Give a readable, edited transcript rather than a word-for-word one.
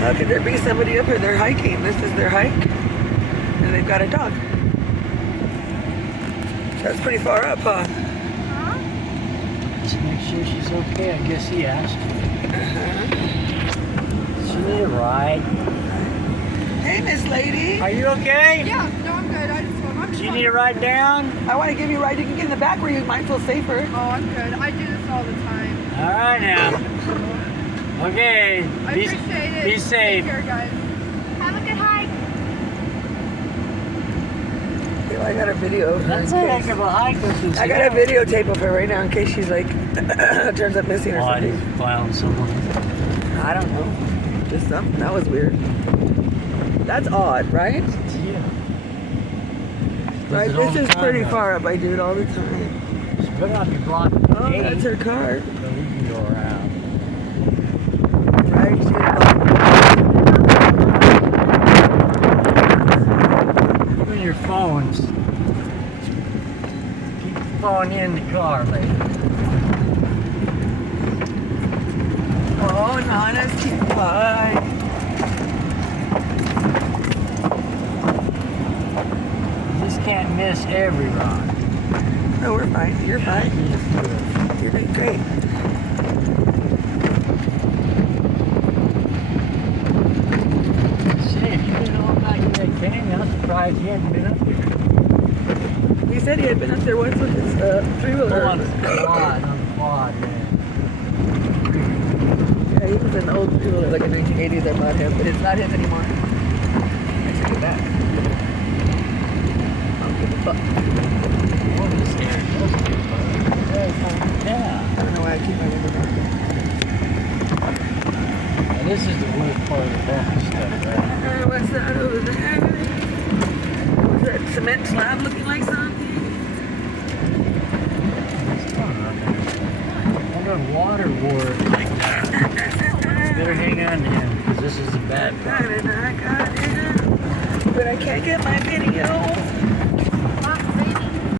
How could there be somebody up here? They're hiking. This is their hike. And they've got a dog. That's pretty far up, huh? Just make sure she's okay. I guess he asked. She need a ride. Hey, Miss Lady. Are you okay? Yeah, no, I'm good. I just want. Do you need a ride down? I want to give you a ride. You can get in the back where you might feel safer. Oh, I'm good. I do this all the time. All right now. Okay. I appreciate it. Be safe. Take care, guys. Have a good hike. I got a video of her. That's in a case- heck of a hike. I got a videotape of her right now in case she's like turns up missing or Oh, I something. just found someone. I don't know. Just something. That was weird. That's odd, right? Yeah. Right. Does it all This the is time, pretty though. far up. I do it all the time. She better not be blocking the Oh, gate, that's her car. but we can go around. Right. She didn't Even your phones. Keep the phone in the car, lady. Oh, Nana's cute pie. You just can't miss every ride. No, we're fine. You're fine. You're doing great. Say, if you been all back in that canyon, I'm surprised you hadn't been up here. He said he had been up there once with his three-wheeler. On the quad, man. Yeah, he was an old three-wheeler, like a 1980s. I bought him, but it's not his anymore. I take it back. I don't give a fuck. What is there? Yeah, it's fine. Yeah. I don't know why I keep my window down. And this is the worst part of the bumpy stuff, right? What's that over there? What's that cement slab looking like something? What's going on there? I got water ward like that. Better hang on to him, because this is the bad part. Got it, I got it. But I can't get my video.